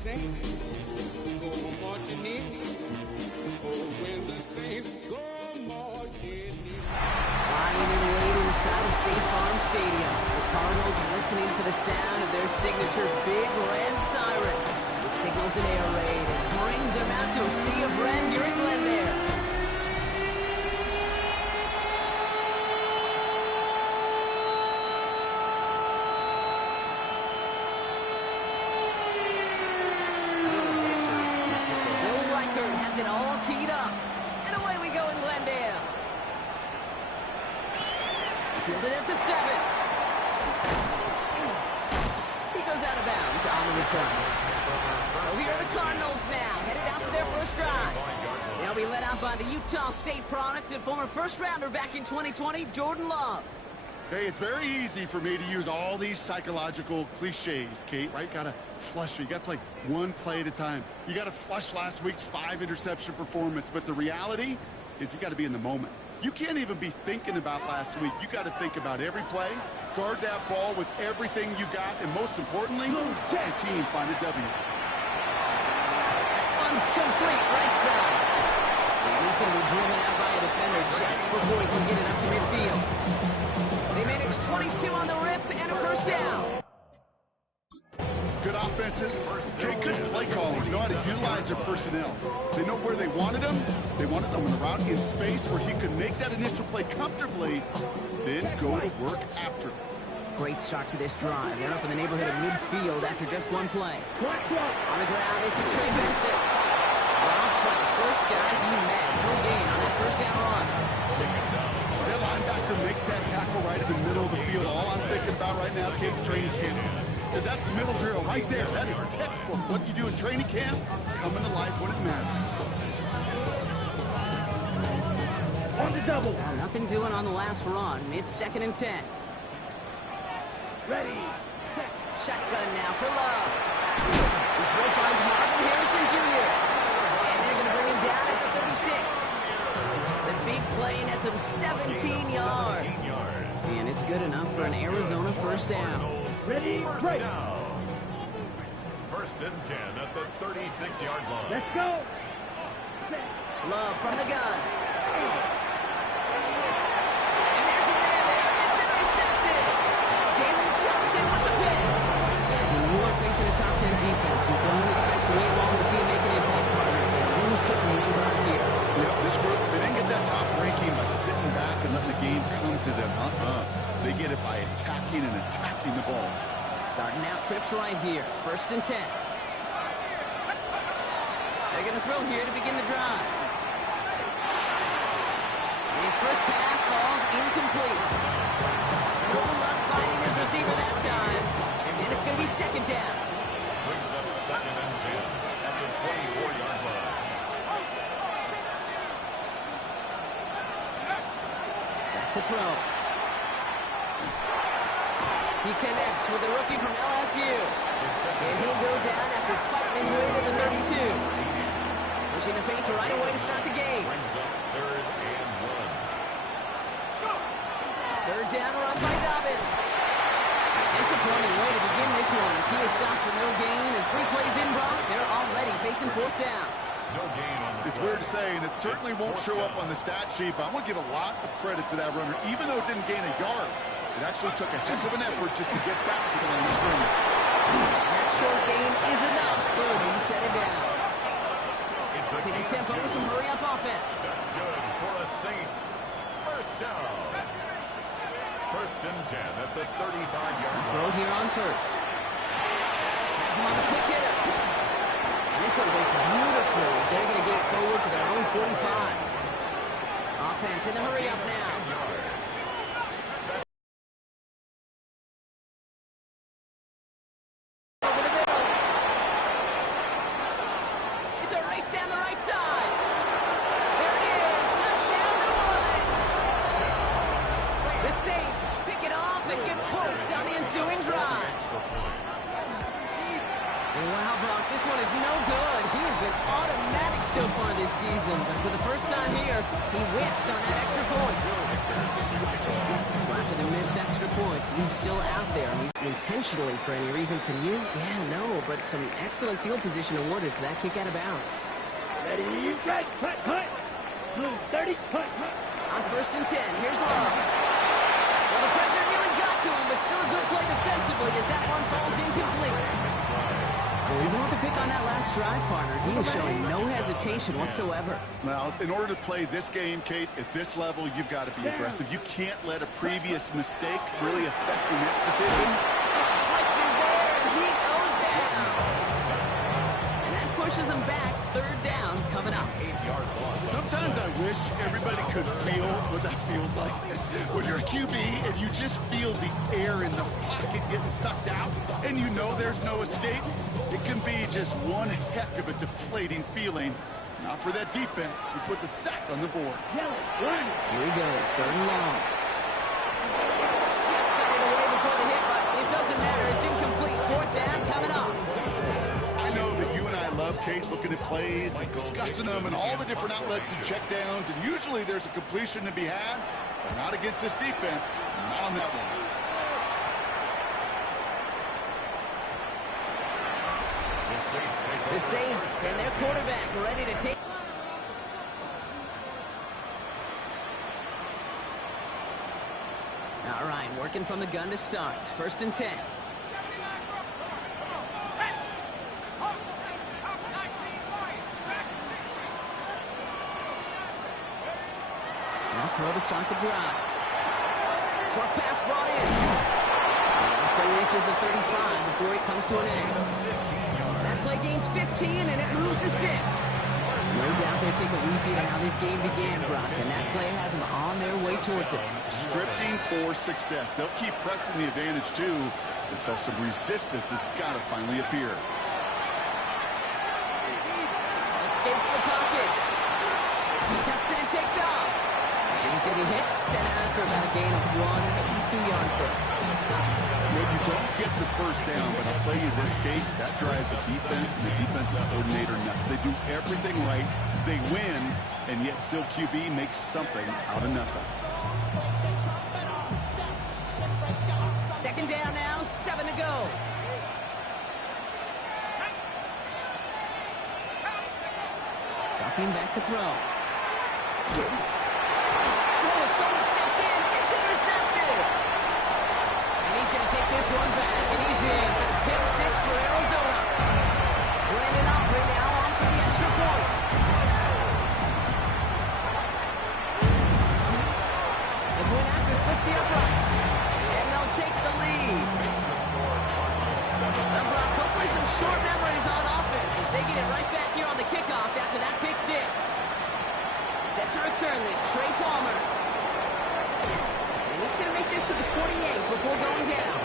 Saints go marching in. Oh, when the Saints go marching in. Lying in wait inside of State Farm Stadium, the Cardinals are listening for the sound of their signature big red siren, which signals an air raid and brings them out to a sea of red here in Glendale. It all teed up, and away we go in Glendale. Fielded at the 7. He goes out of bounds on the return. So here are the Cardinals now, headed out for their first drive. They'll be led out by the Utah State product and former first-rounder back in 2020, Jordan Love. Hey, it's very easy for me to use all these psychological cliches, Kate, right? Gotta flush it. You gotta play one play at a time. You gotta flush last week's 5-interception performance, but the reality is you gotta be in the moment. You can't even be thinking about last week. You gotta think about every play, guard that ball with everything you got, and most importantly, help your team find a W. That one's complete right side. And he's gonna be driven out by a defender just before he can get it up to midfield. They managed 22 on the rip and a first down. Good offenses. Good play callers know how to utilize their personnel. They know where they wanted them. They wanted them on the route in space where he could make that initial play comfortably, then go to work after. Great start to this drive. They're up in the neighborhood of midfield after just one play. On the ground, this is Trey Benson. Round 12, first guy he met. No gain on that first down run. That linebacker makes that tackle right in the middle of the field. All I'm thinking about right now, Kate's training camp. Because that's the middle drill right there. That is a textbook. What you do in training camp, coming to life when it matters. On the double. Well, nothing doing on the last run. It's 2nd and 10. Ready. Shotgun now for Love. This throw finds Marvin Harrison Jr. And they're going to bring him down at the 36. The big play nets him 17 yards. And it's good enough for an Arizona first down. Ready, break. First and 10 at the 36-yard line. Let's go. Love from the gun. And there's a man there. It's intercepted. Jalen Johnson with the pick. When you are facing a top 10 defense, you don't expect to wait long to see him make an impact, partner. It only took him one drive here. Yep, this group, they didn't get that top ranking by sitting back and letting the game come to them. They get it by attacking and attacking the ball. Starting out trips right here. 1st and 10. They're going to throw here to begin the drive. His first pass falls incomplete. No luck finding his receiver that time. And it's going to be 2nd down. Brings up 2nd and 10 at the 24-yard line. Back to throw. He connects with the rookie from LSU. And he'll go down after fighting his way to the 32. Pushing the pace right away to start the game. Brings up 3rd and 1. 3rd down run by Dobbins. A disappointing way to begin this one as he is stopped for no gain and 3 plays in Brock. They're already facing 4th down. No gain on the It's weird to say, and it certainly won't show up on the stat sheet, but I want to give a lot of credit to that runner. Even though it didn't gain a yard, it actually took a heck of an effort just to get back to the line of scrimmage. That short gain is enough for a new set it down. It's a Taking tempo with some hurry-up offense. That's good for a Saints. First down. 1st and 10 at the 35-yard line. Throw here on 1st. Has him on the quick hitter. And this one breaks beautifully as they're going to get it forward to their own 45. Offense in the hurry-up now. Wow, Brock, this one is no good. He has been automatic so far this season, but for the first time here, he whiffs on that extra point. After the missed extra point, he's still out there. He's intentionally for any reason. Can you? Yeah, no, but some excellent field position awarded for that kick out of bounds. Ready, red, cut. Blue, 30, cut. On 1st and 10, here's Love. Well, the pressure really got to him, but still a good play defensively as that one falls incomplete. Well, even with the pick on that last drive, partner, he was showing no hesitation whatsoever. Well, in order to play this game, Kate, at this level, you've got to be aggressive. You can't let a previous mistake really affect your next decision. Blitz is there, and he goes down. And that pushes him back. 3rd down coming up. 8-yard loss. Sometimes I wish everybody could feel what that feels like. When you're a QB and you just feel the air in the pocket getting sucked out and you know there's no escape, it can be just one heck of a deflating feeling. Not for that defense who puts a sack on the board. Here he goes, 3rd and long. Just got it away before the hit, but it doesn't matter. It's incomplete. 4th down coming up. I know that you and I love, Kate, looking at plays and discussing them and all the different outlets and checkdowns, and usually there's a completion to be had, but not against this defense. Not on that one. The Saints and their quarterback ready to take. All right, working from the gun to start. 1st and 10. Now throw to start the drive. Short pass brought in. This play reaches the 35 before it comes to an end. That play gains 15, and it moves the sticks. No doubt they take a repeat of how this game began, Brock, and that play has them on their way towards it. Scripting for success. They'll keep pressing the advantage, too, until some resistance has got to finally appear. Escapes the pocket. He tucks it and takes off. And he's going to be hit, sent out after about a gain of 1 yards there. Well, you don't get the first down, but I'll tell you this, Kate, that drives the defense and the defensive coordinator nuts. They do everything right. They win, and yet still QB makes something out of nothing. 2nd down now, 7 to go. Dropping back to throw. Oh, someone stepped in. It's intercepted. And he's going to take this one back, and he's in for the pick 6 for Arizona. Brandon Aubrey now on for the extra point. The point after splits the upright, and they'll take the lead. Now, Brock, hopefully some short memories on offense as they get it right back here on the kickoff after that pick 6. Set to return this, Trey Palmer. And he's going to make this to the 28 before going down.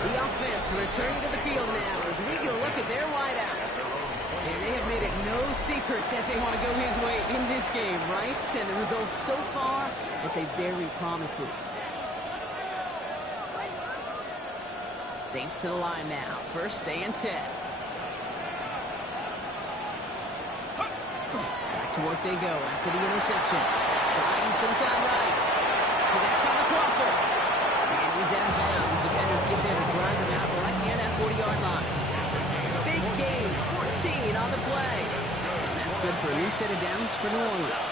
The offense returning to the field now as we get a look at their wideouts. And they have made it no secret that they want to go his way in this game, right? And the results so far, it's a very promising. Saints to the line now. 1st and 10. Back to work they go after the interception. Buying some time right. Connects on the crosser. And he's out of bounds. Defenders get there to drive him out right near that 40-yard line. Big gain, 14 on the play. And that's good for a new set of downs for New Orleans.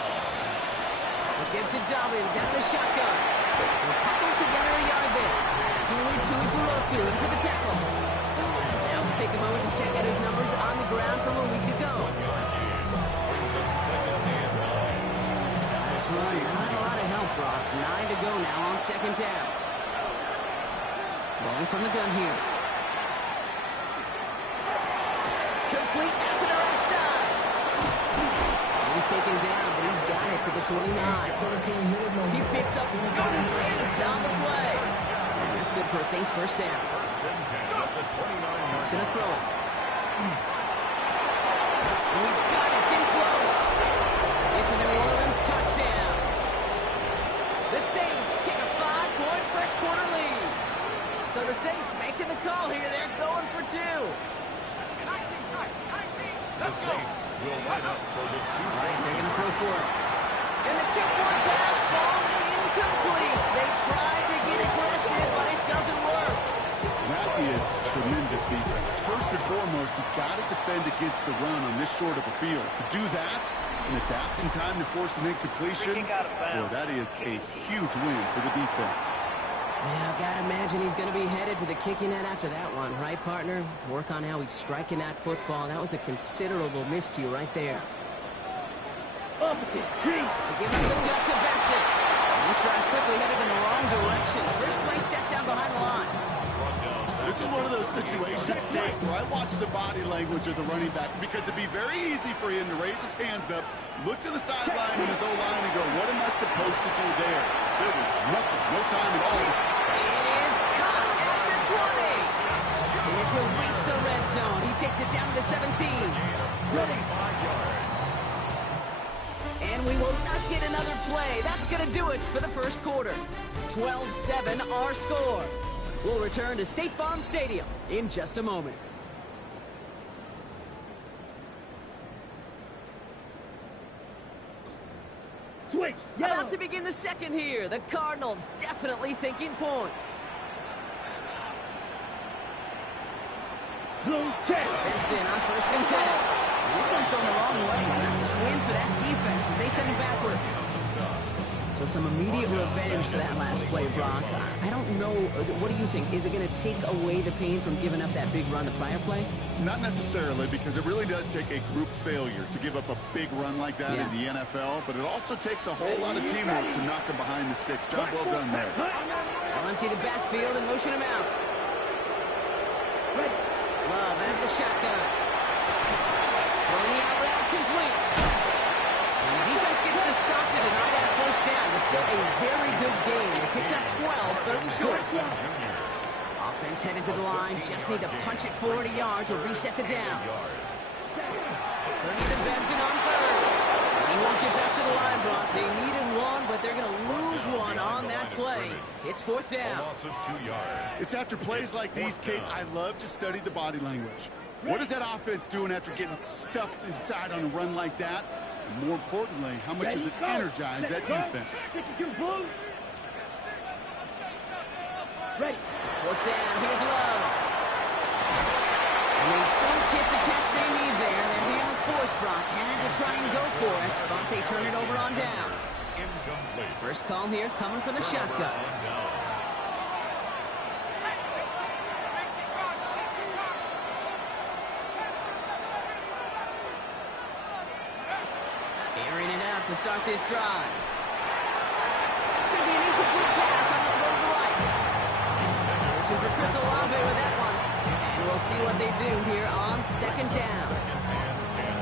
We'll give to Dobbins out of the shotgun. We'll couple together a yard there. Tuipulotu in for the tackle. Now we'll take a moment to check out his numbers on the ground from a week ago. That's right, not a lot of help, Brock. 9 to go now on 2nd down. Rolling from the gun here. Complete out to the right side. He's taken down, but he's got it to the 29. He picks up 38 on the play. And that's good for a Saints 1st down. 1st and 10 at the 29-yard. He's going to throw it. Oh, he's got it. It's in close. It's a New Orleans touchdown. The Saints take a 5-point first quarter lead. So the Saints making the call here. They're going for 2. The Saints will line up for the Right, two-point they're going to throw for it. And the two-point pass falls incomplete. They tried to get aggressive, but it doesn't work. That is tremendous defense. First and foremost, you've got to defend against the run on this short of a field. To do that and adapt in time to force an incompletion, boy, that is a huge win for the defense. Yeah, gotta imagine he's gonna be headed to the kicking net after that one, right, partner? Work on how he's striking that football. That was a considerable miscue right there. Opposite, three. They give him the gut to Benson. And this drive's quickly headed in the wrong direction. First play set down behind the line. This is one of those situations, Kate, where I watch the body language of the running back because it'd be very easy for him to raise his hands up, look to the sideline in his O-line and go, what am I supposed to do there? There was nothing, no time at all. It is caught at the 20. And this will reach the red zone. He takes it down to the 17. And we will not get another play. That's going to do it for the first quarter. 12-7 our score. We'll return to State Farm Stadium in just a moment. Switch, yellow. About to begin the second here. The Cardinals definitely thinking points. Blue check. Benson on 1st and 10. And this one's going the wrong way. Nice win for that defense as they send it backwards. So some immediate revenge for that last play, Brock. I don't know. What do you think? Is it going to take away the pain from giving up that big run the prior play? Not necessarily, because it really does take a group failure to give up a big run like that in the NFL, but it also takes a whole lot of teamwork to knock them behind the sticks. Job well done there. I'll empty the backfield and motion him out. Love out of the shotgun. Throwing the out route complete. And the defense gets the stop to deny that first down. It's still a very good game. They picked up 12, third and short. Offense headed to the line. Just need to punch it 40 yards or reset the downs. Turning to Benson on third. He won't get back to the line, Brock. They needed one, but they're going to lose one on that play. It's fourth down. loss of 2 yards. It's after plays like these, Kate, I love to study the body language. What is that offense doing after getting stuffed inside on a run like that? And more importantly, how much does it energize that defense? 62 blue. Ready. Fourth down, here's Love. And they don't get the catch they need there. Their hand was forced, Brock. Had to try and go for it, but they turn it over on downs. Incomplete. First call here coming from the shotgun. Airing it out to start this drive. It's going to be an incomplete pass on the throw to the right. Searching for Chris Olave with that one. And we'll see what they do here on second down.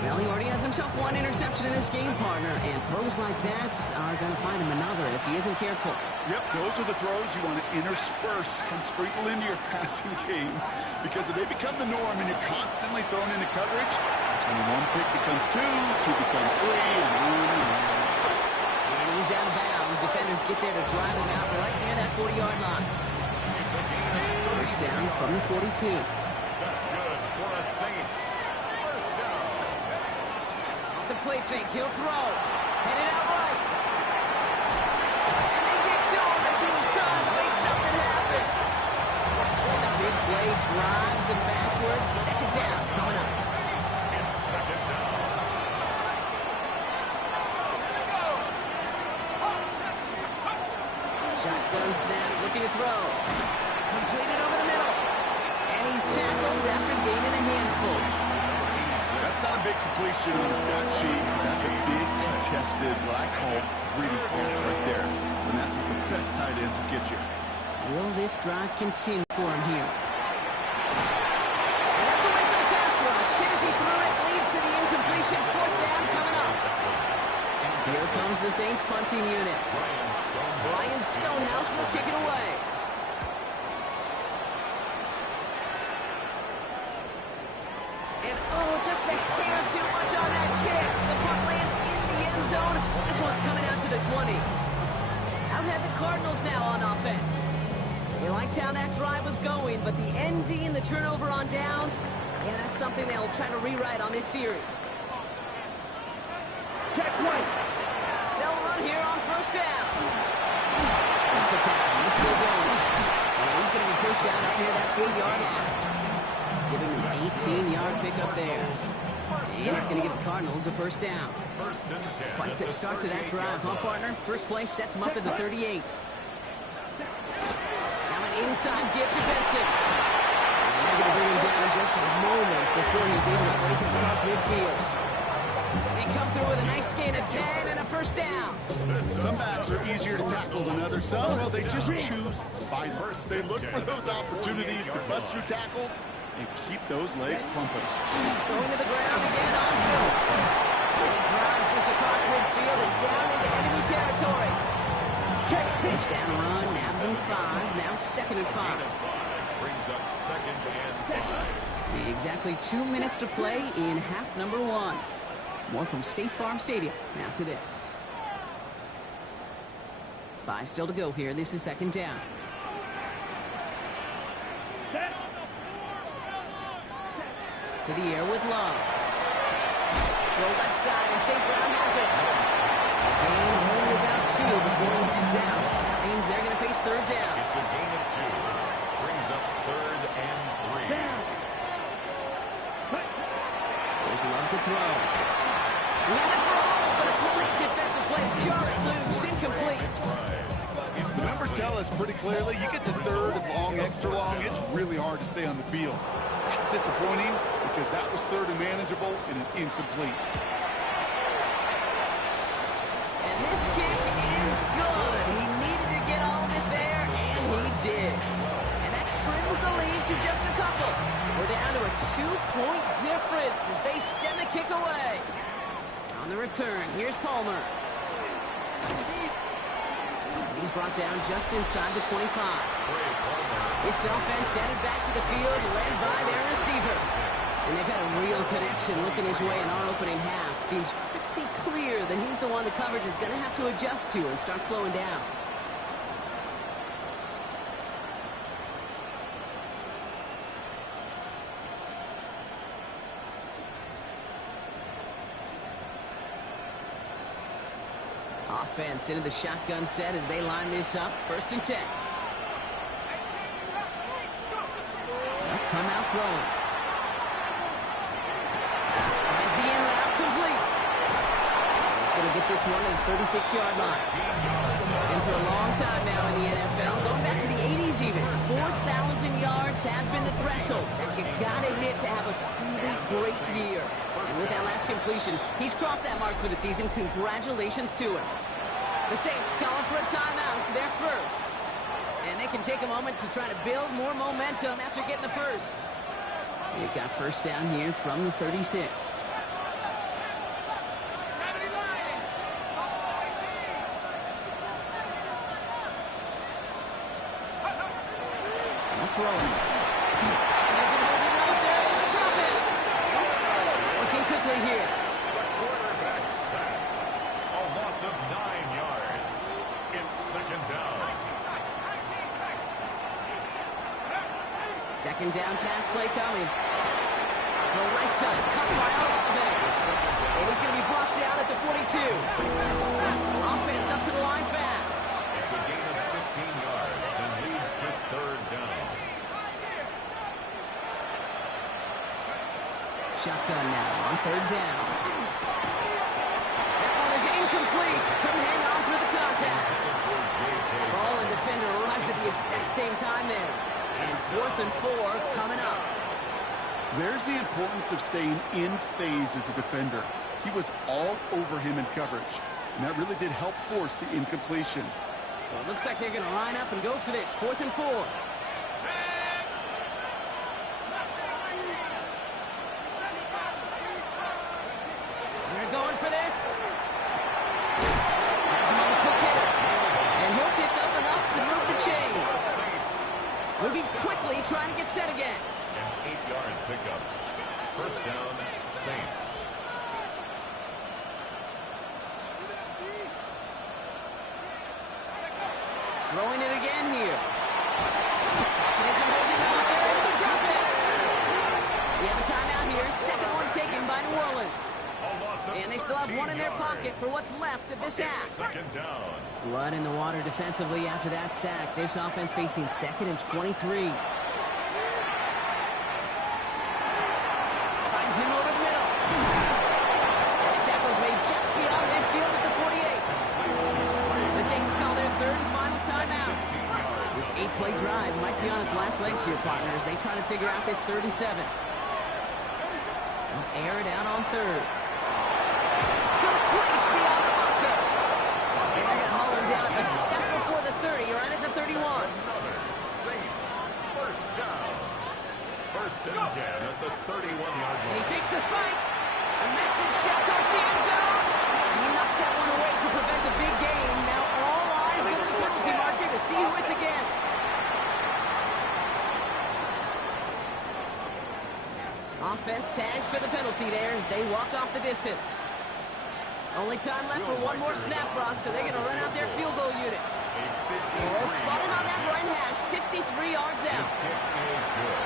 Well, he already has himself one interception in this game, partner, and throws like that are going to find him another if he isn't careful. Yep, those are the throws you want to intersperse and sprinkle into your passing game, because if they become the norm and you're constantly thrown into coverage, that's when one pick becomes two becomes three, and on. And he's out of bounds. Defenders get there to drive him out right near that 40-yard line. First down from the 42. That's good for a Saints. First down. Off the play fake, he'll throw. Headed out right. And they get to him as he was trying to make something happen. And the big play drives them backwards. Second down coming up. It's second down. Shotgun snap, looking to throw. Completed over the middle. And he's tackled after gaining a handful. That's not a big completion on the stat sheet. That's a big contested, what I call gritty catch right there. And that's what the best tight ends will get you. Will this drive continue for him here? And that's away for the pass rush. Hit as he threw it, leads to the incompletion. Fourth down coming up. Here comes the Saints punting unit. Brian Stonehouse will kick it away. And oh, just a hair too much on that kick. The puck lands in the end zone. This one's coming out to the 20. Out had the Cardinals now on offense. They liked how that drive was going, but the ND and the turnover on downs, Yeah, that's something they'll try to rewrite on this series. Check right. They'll run here on first down. That's a tackle. He's still going. And he's going to be pushed out up near that 40-yard line. Give him an 18-yard pickup there. And it's going to give the Cardinals a first down. First and 10. Quite the start to that drive, huh, partner? First play sets him up at the 38. Now an inside give to Benson. And they're going to bring him down just a moment before he's able to break across midfield. They come through with a nice gain of 10 and a first down. Some backs are easier to tackle than others. Some, well, they just choose violence. They look for those opportunities to bust through tackles and keep those legs pumping. Going to the ground again on Phillips. And he drives this across midfield and down into enemy territory. First down run, nabs him 5, now second and 5. Brings up second and 5. Exactly 2 minutes to play in half number 1. More from State Farm Stadium after this. 5 still to go here. This is second down. To the air with Love. Throw left side, and St. Brown has it. And only about 2 before he heads out. That means they're going to face third down. It's a gain of 2. Brings up third and 3. There's Love to throw. He had a throw, but a great defensive play. Jar it loose, incomplete. The numbers tell us pretty clearly, you get to third and long, extra long, it's really hard to stay on the field. That's disappointing because that was third and manageable and an incomplete. And this kick is good. He needed to get all of it there, and he did. And that trims the lead to just a couple. We're down to a 2-point difference as they send the kick away. On the return, here's Palmer. He's brought down just inside the 25. This offense headed back to the field, led by their receiver. And they've had a real connection looking his way in our opening half. Seems pretty clear that he's the one the coverage is going to have to adjust to and start slowing down. Offense into the shotgun set as they line this up. First and 10. They'll come out throwing. As the in route complete. He's going to get this one to the 36-yard line. And for a long time now in the NFL, going back to the 80s even, 4,000 yards has been the threshold that you got to hit to have a truly great year. And with that last completion, he's crossed that mark for the season. Congratulations to him. The Saints calling for a timeout. They're first. And they can take a moment to try to build more momentum after getting the first. They've got first down here from the 36. Throwing. Looking quickly here. Quarterback sack. A loss of 9 yards. It's second down. Second down pass play coming. The right side, cut by Olave. And he's going to be blocked down at the 42. Offense up to the line fast. It's a gain of 15 yards and leads to third down. Shotgun now on third down. That one is incomplete. Couldn't hang on through the contact. Ball and defender arrived at the exact same time there. And 4th and 4 coming up. There's the importance of staying in phase as a defender. He was all over him in coverage, and that really did help force the incompletion. So it looks like they're going to line up and go for this. 4th and 4. They're going for this. Has him on the quick hitter. And he'll pick up enough to move the chains. Moving quickly, trying to get set again. An 8-yard pickup. First down, Saints. Throwing it again here. Isn't holding out. They're able to drop it. We have a time they still have one in their pocket for what's left of this half. Second down. Blood in the water defensively after that sack. This offense facing 2nd and 23. Finds him over the middle. And the tackle's made just beyond midfield at the 48. The Saints call their 3rd and final timeout. This 8-play drive might be on its last legs here, partners. They try to figure out this 3rd and 7. They'll air it out on 3rd. Complete beyond the bunker. And they're going to haul him down a step before the 30, right at the 31. Saints, first down. First and 10 at the 31-yard And he line. picks the spike. A massive shot towards the end zone. And he knocks that one away to prevent a big gain. Now all eyes go to the penalty marker to see who it's against. Offense tagged for the penalty there as they walk off the distance. Only time left for one more snap, Brock, so they're going to run out their field goal unit. Well, spotted on that right hash, 53 yards His out. kick is good.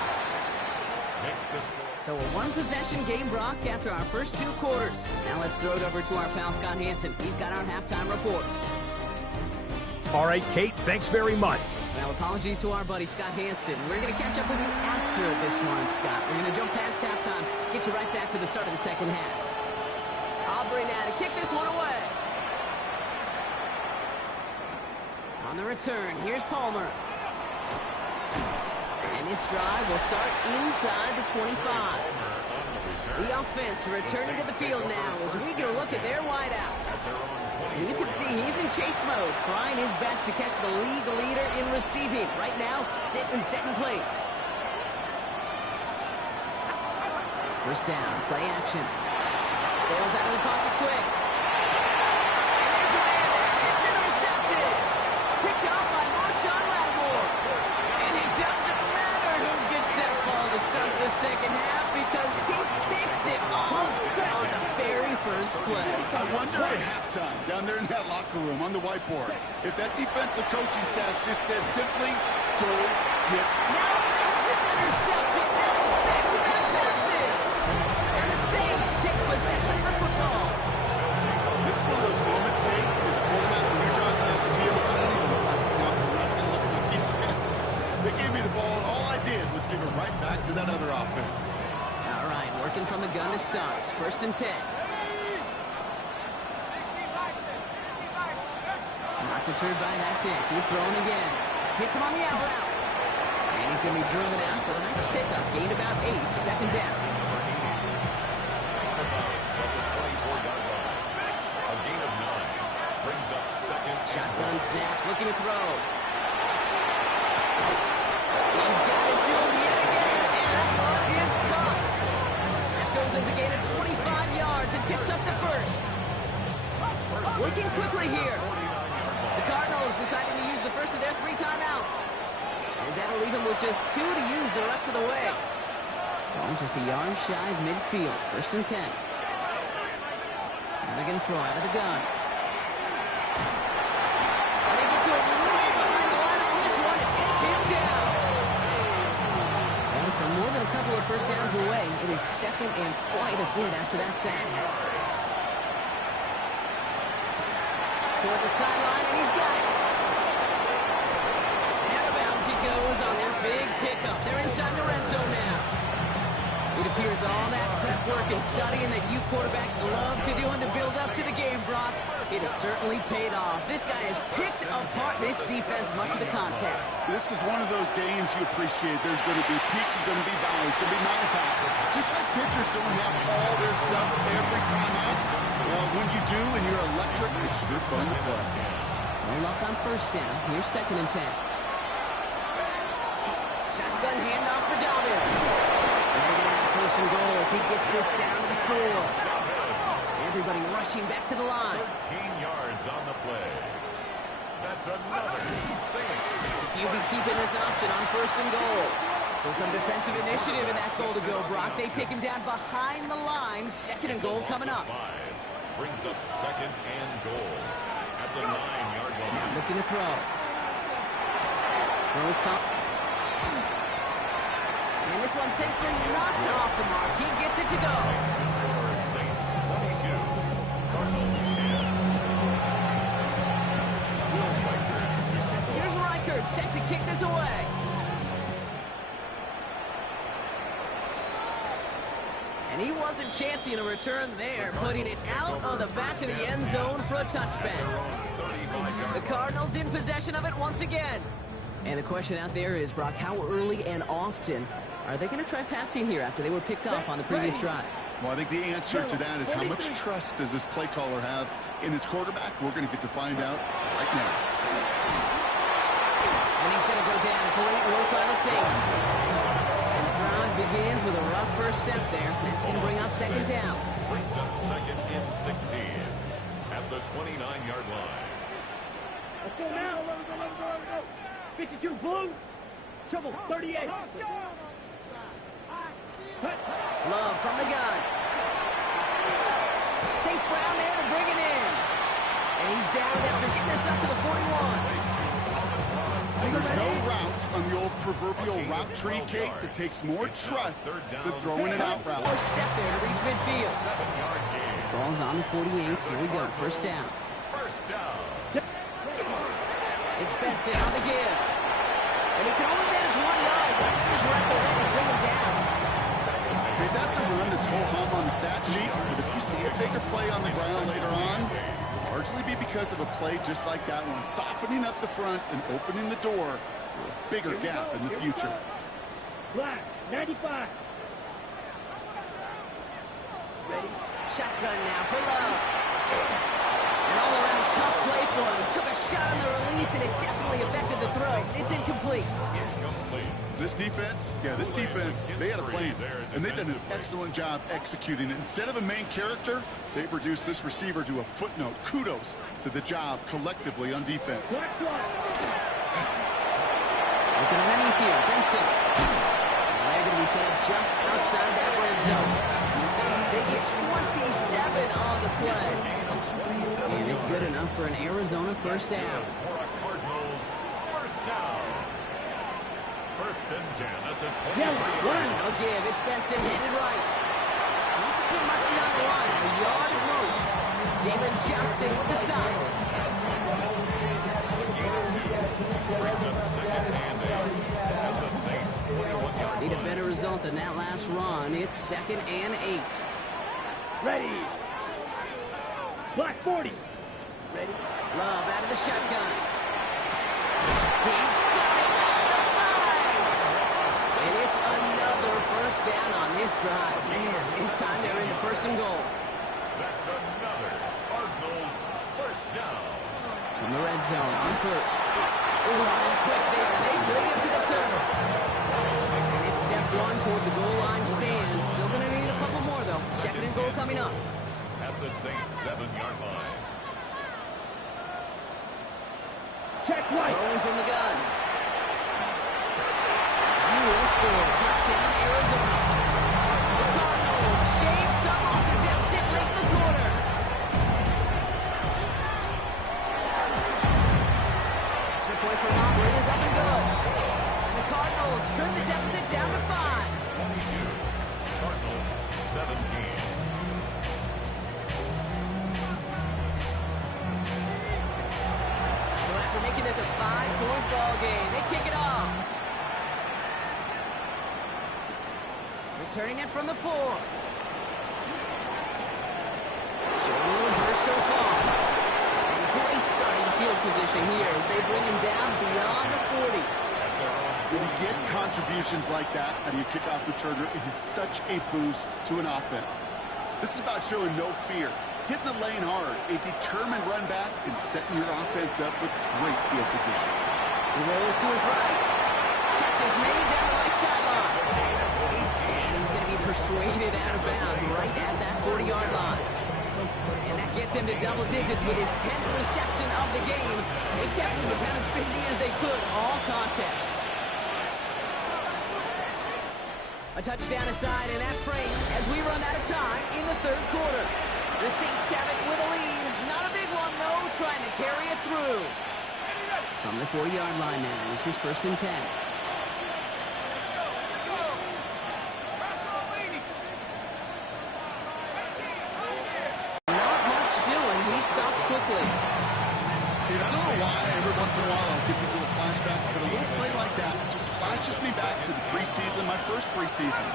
Makes the score. So a one-possession game, Brock, after our first 2 quarters. Now let's throw it over to our pal Scott Hansen. He's got our halftime report. All right, Kate, thanks very much. Well, apologies to our buddy Scott Hansen. We're going to catch up with you after this one, Scott. We're going to jump past halftime, get you right back to the start of the second half. Aubrey now to kick this one away. On the return, here's Palmer. And this drive will start inside the 25. The offense returning to the field now as we get a look at their wideouts. And you can see he's in chase mode, trying his best to catch the league leader in receiving. Right now, sitting in 2nd place. First down, play action. Bails out of the pocket quick. And there's a man there. It's intercepted. Picked off by Marshawn Lattimore. And it doesn't matter who gets that ball to start the second half because he picks it off on the very first play. I wonder at halftime, down there in that locker room on the whiteboard, if that defensive coaching staff just said simply, go get. Now this is intercepted. That is back-to-back passes. And the Saints take possession of the football. This is one of those moments, Kate, as a quarterback, when you're driving off the field, I don't even look like I'm not going to look at my defense. They gave me the ball, and all I did was give it right back to that other offense. All right, working from the gun to start. 1st and 10. Not deterred by that pick. He's throwing again. Hits him on the out route. And he's going to be driven out for a nice pickup. Gained about 8. 2nd down. A gain of 9 brings up 2nd. Shotgun snap. Looking to throw. He's got it to him yet again. And that ball is caught. That goes as a gain of 25 yards and picks up the first. Working quickly here. The Cardinals deciding to use the first of their 3 timeouts. As that'll leave them with just 2 to use the rest of the way. Well, just a yard shy of midfield. 1st and 10. Now they're going to throw out of the gun. And they get to it right behind the line on this one and take him down. And from more than a couple of first downs away, it is 2nd and quite a bit after that sack. Toward the sideline, and he's got it. Out of bounds he goes on that big pickup. They're inside the red zone now. It appears all that prep work and studying that you quarterbacks love to do in the build-up to the game, Brock, it has certainly paid off. This guy has picked apart this defense much of the contest. This is one of those games you appreciate. There's going to be peaks, there's going to be valleys, there's going to be mountaintops. Just like pitchers don't have all their stuff every time out. Well, when you do and you're electric, it's sure fun to play. No luck on first down. Here's 2nd and 10. Shotgun handoff for Dobbins. And they're going to have 1st and goal as he gets this down to the 4. Everybody rushing back to the line. 13 yards on the play. That's another Saints. QB keeping this option on 1st and goal. So some defensive initiative in that goal to go, Brock. They take him down behind the line. 2nd and goal coming up. Brings up 2nd and goal at the 9-yard line. Looking to throw. Throws come. And this one thankfully not off the mark. He gets it to go. Saints 22, set to kick this away. And he wasn't chancing a return there, putting it out of the back of the end zone for a touchback. The Cardinals in possession of it once again. And the question out there is, Brock, how early and often are they going to try passing here after they were picked off on the previous drive? Well, I think the answer to that is how much trust does this play caller have in his quarterback? We're going to get to find out right now. And he's going to go down. Great work by the Saints. And the drive begins with a rough first step there. That's going to bring up second down. Brings up second and 16 at the 29-yard line. Let's go now. 52 blue. Shovel 38. Love from the gun. St. Brown there to bring it in. And he's down after getting this up to the 41. There's no routes on the old proverbial route tree, Kate, that takes more trust than throwing an out route. First step there to reach midfield. 7-yard gain. Ball's on the 48. Here we go. First down. First down. It's Benson on the give. And he can only manage 1 yard. The defenders right there ready to bring him down. Okay, that's a run that's whole hum on the stat sheet, but if you see a bigger play on the ground later on, largely be because of a play just like that one, softening up the front and opening the door for a bigger gap in the future. Black 95. Ready. Shotgun now for Love. An all-around tough play for him. He took a shot on the release, and it definitely affected the throw. It's incomplete. This defense, they had a plan, and they've done an excellent job executing it. Instead of a main character, they've reduced this receiver to a footnote. Kudos to the job collectively on defense. Black one. Looking underneath here, Benson. And they're going to be set up just outside that red zone. They get 27 on the play. And it's good enough for an Arizona first down. Cardinals first down. First and 10 at the 20. No give. It's Benson headed right. Doesn't get much beyond the line. A yard at most. Jalen Johnson with the stop. Brings up second and 8 at the Saints 21-yard Need a line. better result than that last run. It's second and 8. Ready. Black 40. Ready. Love out of the shotgun. He's got it at the 5. And it's another first down on this drive. Man, this time they're in the first and goal. That's another Cardinals first down. From the red zone on first. Running quick there. They bring him to the turn. And it's step one towards the goal line stand. Still going to need a couple more, though. Second and goal coming up. At the Saints 7-yard line. Check right. Rolling from the gun. He will score. Touchdown, Arizona. The Cardinals shave some off the deficit late in the quarter. Extra point for Auburn is up and good. And the Cardinals trim the deficit down to 5. 22. Cardinals 17. So after making this a 5-point ball game, they kick it off. Returning it from the 4. Showing a little burst so far. And great starting field position here as they bring him down beyond the 40. When you get contributions like that out of your kickoff returner, it is such a boost to an offense. This is about showing no fear, hitting the lane hard, a determined run back, and setting your offense up with great field position. He rolls to his right. Catch is made down the right sideline. And he's going to be persuaded out of bounds right at that 40-yard line. And that gets him to double digits with his 10th reception of the game. They've kept him about as busy as they could all contest. A touchdown aside in that frame as we run out of time in the third quarter. The Saints have it with a lead. Not a big one, though, trying to carry it through. From the 40-yard line now, this is first and 10. Not much doing. He stopped quickly. Dude, I don't know why every once in a while I'll get these little flashbacks, but a little play like that just flashes me back to the preseason, my first preseason.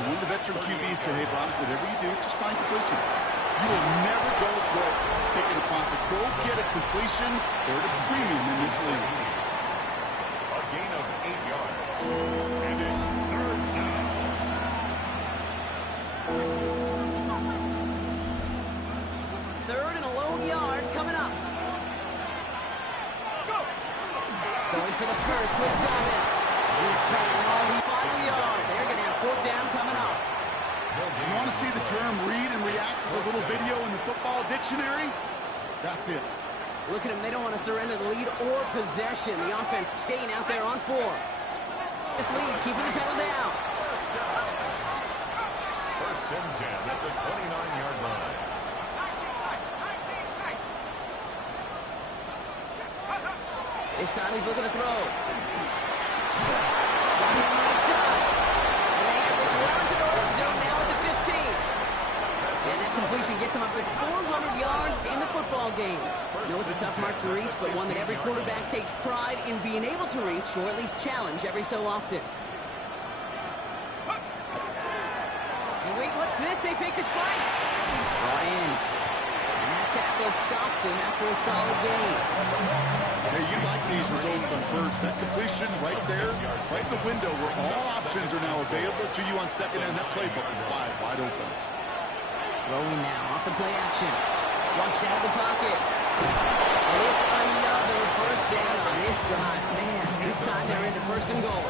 And when the veteran QBs say, hey, Brock, whatever you do, just find completions. You will never go broke taking a profit. Go get a completion. They're the premium in this league. A gain of 8 yards. And it's third down. Third and a lone yard coming up. Going for the first with Dobbins. He's fighting all the final yard. They're going to have fourth down coming up. You want to see the term read and react to the little video in the football dictionary? That's it. Look at them. They don't want to surrender the lead or possession. The offense staying out there on 4. This lead, keeping the pedal down. First and 10 at the 29-yard line. This time he's looking to throw. Right side. And they have this well into the red zone now at the 15. And that completion gets him up to 400 yards in the football game. You know, it's a tough mark to reach, but one that every quarterback takes pride in being able to reach, or at least challenge every so often. And wait, what's this? They fake a spike. Brought in. And that tackle stops him after a solid gain. Hey, you like these results on first. That completion right there, right in the window where all options are now available to you on second and that playbook wide open. Throwing now off the play action. Watched out of the pocket. And it's another first down on this drive. Man, this time they're into first and goal.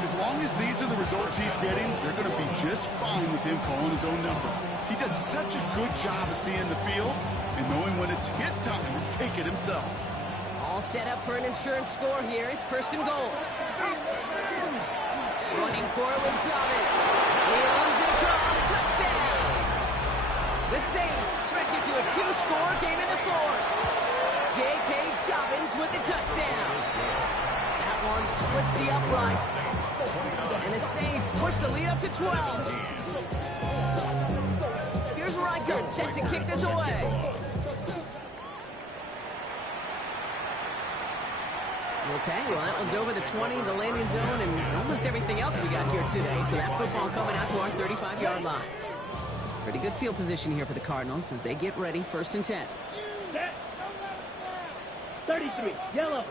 As long as these are the results he's getting, they're going to be just fine with him calling his own number. He does such a good job of seeing the field and knowing when it's his time to take it himself. All set up for an insurance score here. It's first and goal. Running forward with Dobbins. He runs it across. Touchdown. The Saints stretch it to a 2-score game in the 4th. J.K. Dobbins with the touchdown. That one splits the uprights. And the Saints push the lead up to 12. Here's Reichert set to kick this away. Okay, well, that one's over the 20, the landing zone, and almost everything else we got here today. So that football coming out to our 35-yard line. Pretty good field position here for the Cardinals as they get ready, first and 10. Set. 33, yellow.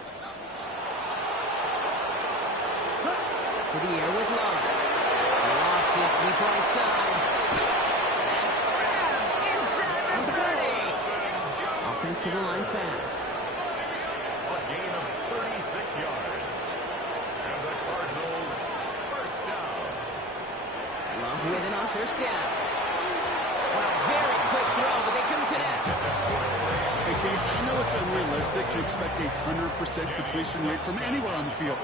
To the air with Love. Lofts it deep right side. That's grabbed inside the 30. Offense to the line fast. A gain of 36 yards. And the Cardinals first down. Love with it on first down. Well, very quick throw, but they couldn't connect. Hey, Kate, I know it's unrealistic to expect a 100% completion rate from anywhere on the field.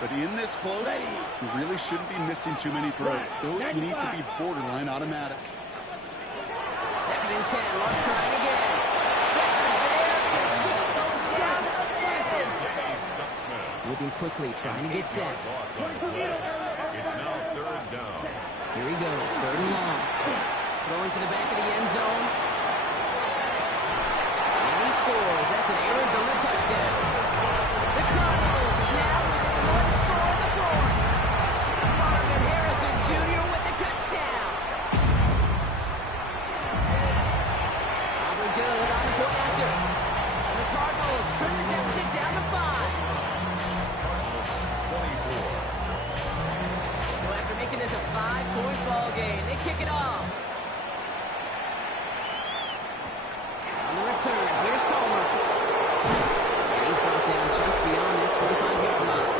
But in this close, you really shouldn't be missing too many throws. Those need to be borderline automatic. Second and 10. Love trying again. Pressure's there. He goes down again. Moving quickly, trying to get set. It's now third down. Here he goes, third and long. Throwing for the back of the end zone. And he scores. That's an Arizona touchdown. The Cardinals now within one score in the 4th. Marvin Harrison Jr. with the touchdown. Robert Good on the point after. And the Cardinals trim the deficit down to 5. 24. So after making this a 5-point ball game, they kick it off. On the return, here's Palmer. And he's brought down just beyond that 25-yard line.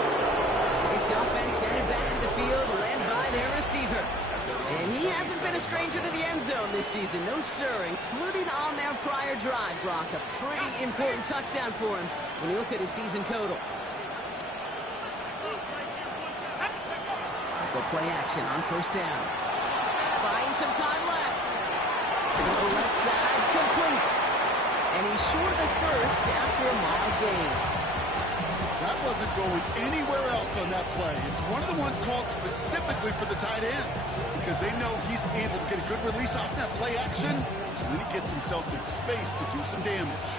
This offense headed back to the field, led by their receiver. And he hasn't been a stranger to the end zone this season, no sir, including on their prior drive, Brock. A pretty important touchdown for him when you look at his season total. Go play action on first down. Buying some time left. Left side complete. And he's short of the first after a mile gain. That wasn't going anywhere else on that play. It's one of the ones called specifically for the tight end because they know he's able to get a good release off that play action, and then he gets himself in space to do some damage.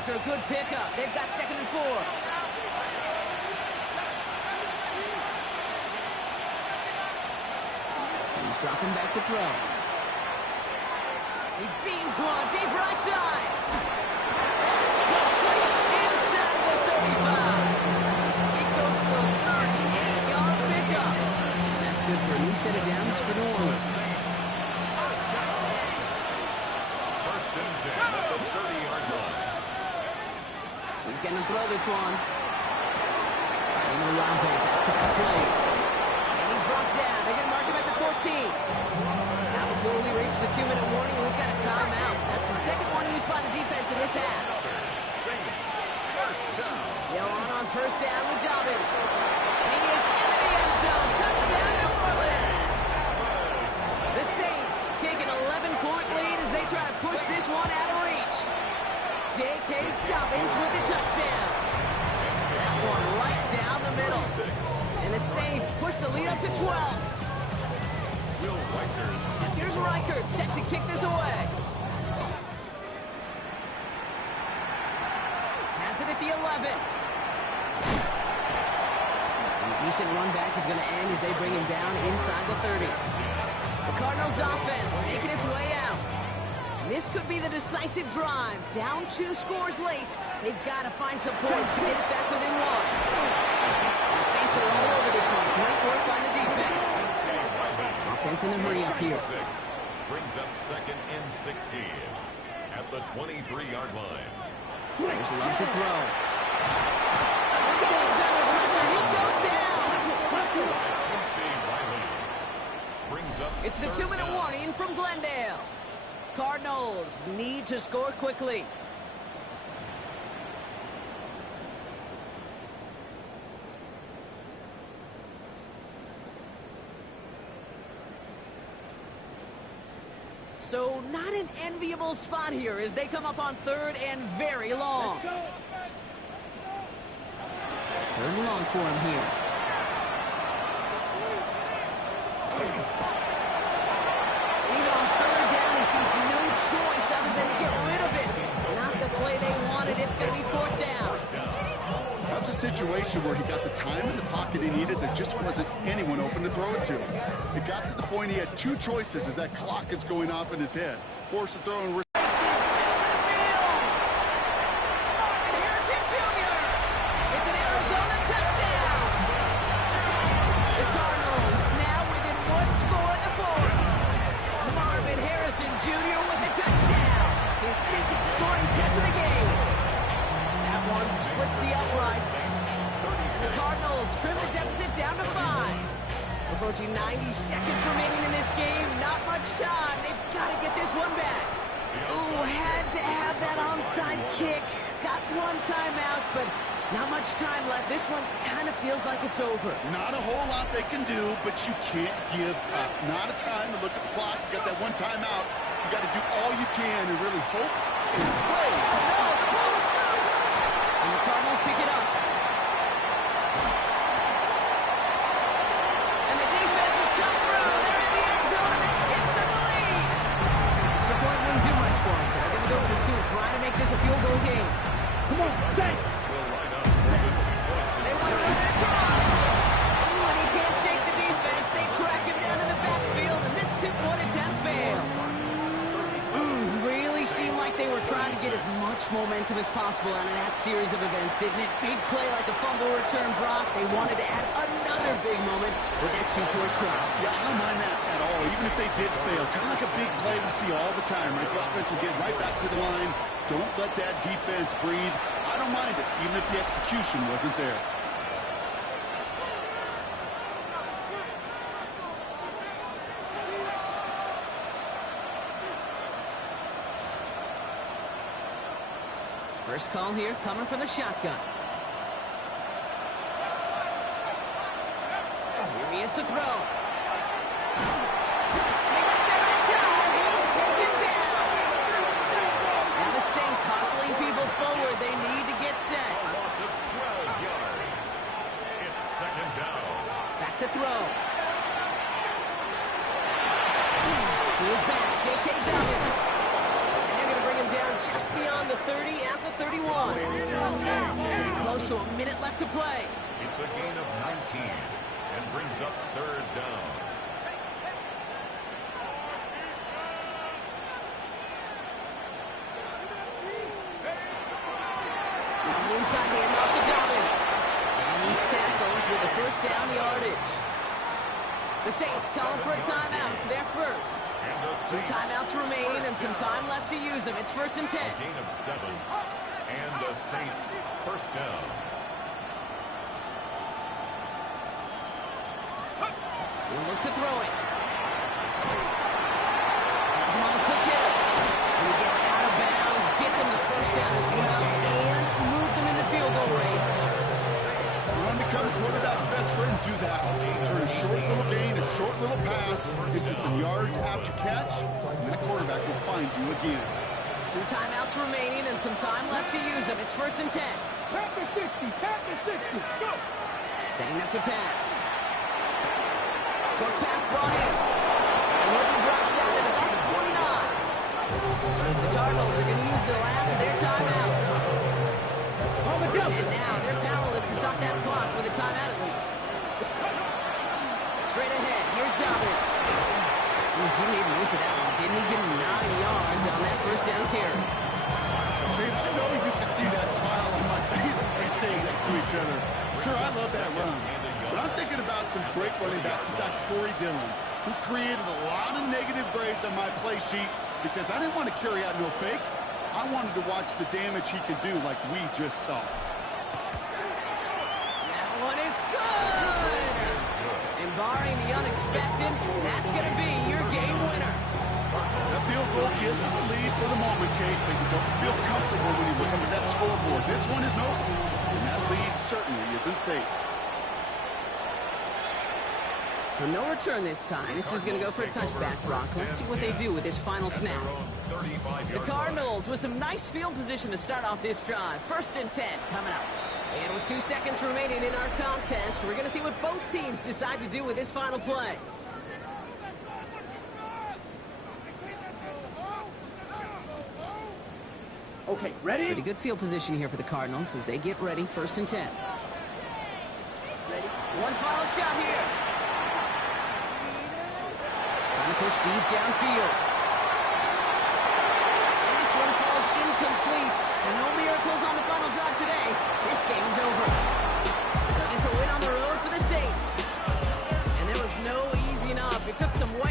After a good pickup, they've got 2nd and 4. He's dropping back to throw. He beams one, deep right side. It's complete inside the 35. It goes for a 38-yard pickup. And that's good for a new set of downs for New Orleans. First and 10 at the 30-yard line. He's going to throw this one. And Olave back to the plays. And he's brought down. They're going to mark him at the 14. Now before we reach the 2-minute warning, we've got a timeout. That's the second one used by the defense in this half. Saints, first down. Yell on first down with Dobbins. And he is into the end zone. Touchdown, New Orleans. The Saints take an 11-point lead as they try to push this one out of reach. J.K. Dobbins with the touchdown. That one right down the middle. And the Saints push the lead up to 12. Will Reichard. Here's Reichard set to kick this away. Has it at the 11. And a decent run back is going to end as they bring him down inside the 30. The Cardinals offense making its way out. This could be the decisive drive. Down 2 scores late. They've got to find some points to get it back within 1. The Saints are all over this one. Great work by the defense. Offense in the hurry up here. Brings up 2nd and 16 at the 23-yard line. There's Love to throw. He's under pressure. He goes down. Riley brings up. It's the 2-minute warning from Glendale. Cardinals need to score quickly. So not an enviable spot here as they come up on 3rd and very long. 3rd and long for him here. Even on 3rd down, he sees no choice other than to get rid of it. Not the play they wanted. It's going to be 4th down. That was a situation where he got the time in the pocket he needed. There just wasn't anyone open to throw it to. It got to the point he had 2 choices as that clock is going off in his head. Forced to throw and Races middle of the field. Marvin Harrison Jr. It's an Arizona touchdown. The Cardinals now within 1 score in the 4th. Marvin Harrison Jr. with the touchdown. His 2nd scoring catch of the game. That one splits the uprights. The Cardinals trim the deficit down to 5. Approaching 90 seconds remaining in this game. Not much time. They've got to get this one back. Ooh, had to have that onside kick. Got 1 timeout, but not much time left. This one kind of feels like it's over. Not a whole lot they can do, but you can't give up. Not a time to look at the clock. You got that 1 timeout. You got to do all you can and really hope and pray. Oh, no, the ball is loose. And the Cardinals pick it up. And the defense has come through. They're in the end zone, and that gets them the lead. Extra point wouldn't do much for them, so they're going to go for 2 and try to make this a field goal game. Come on, Saints. Will line up for the 2-point. They want to run it across. Ooh, and he can't shake the defense. They track him down to the backfield, and this 2-point attempt fails. Really seemed like they were trying to get as much momentum as possible out of that series of events, didn't it? Big play like a fumble return block. They wanted to add another big moment with that 2-point try. Yeah, I don't mind that at all, even if they did fail. Kind of like a big play we see all the time, right? The offense will get right back to the line. Don't let that defense breathe. I don't mind it, even if the execution wasn't there. First call here coming from the shotgun. Here he is to throw. He's taken down. Now the Saints hustling people forward. They need to get set. Loss of 12 yards. It's 2nd down. Back to throw. To his back, J.K. Dobbins. And they're going to bring him down just beyond the 30 at the 31. Getting close to a minute left to play. It's a gain of 19 and brings up third down. Inside handoff to Dobbins. And he's tackled with the first down yardage. The Saints calling for a timeout. It's their first. Two timeouts remaining and some time left to use them. It's 1st and 10. A gain of 7. And the Saints first down. He'll look to throw it. Has him on the quick hitter. And he gets out of bounds. Gets him the first down as well. And moved him into field goal range. Run become a quarterback's best friend. Do that. Turn a short little gain, a short little pass into some yards after catch, and then a quarterback will find you again. 2 timeouts remaining and some time left to use them. It's 1st and 10. Pack the 60, pack the 60, go! Setting up to pass. Short pass brought in. And he'll be brought down at about the 29. The Cardinals are going to use the last of their timeouts. And now they're powerless to stop that clock with a timeout at least. Straight ahead, here's Dobbins. He made most of that one, didn't he? Get 9 yards on that first down carry. I know you can see that smile on my face as we stay next to each other. Sure, I love that run. But I'm thinking about some great running backs like Corey Dillon, who created a lot of negative grades on my play sheet because I didn't want to carry out no fake. I wanted to watch the damage he could do like we just saw. That one is good! And barring the unexpected, that's going to be your game winner. That field goal gives you the lead for the moment, Kate, but you don't feel comfortable when you look up at that scoreboard. This one is no, and that lead certainly isn't safe. So no return this time. This is going to go for a touchback, Brock. Let's see what they do with this final snap. The Cardinals with some nice field position to start off this drive. 1st and 10 coming up. And with 2 seconds remaining in our contest, we're going to see what both teams decide to do with this final play. Okay, ready? Pretty good field position here for the Cardinals as they get ready. 1st and 10. Ready? One final shot here. Trying to push deep downfield. And this one falls incomplete. No miracles on the final drive today. This game is over. So it's a win on the road for the Saints. And there was no easing up. It took some weight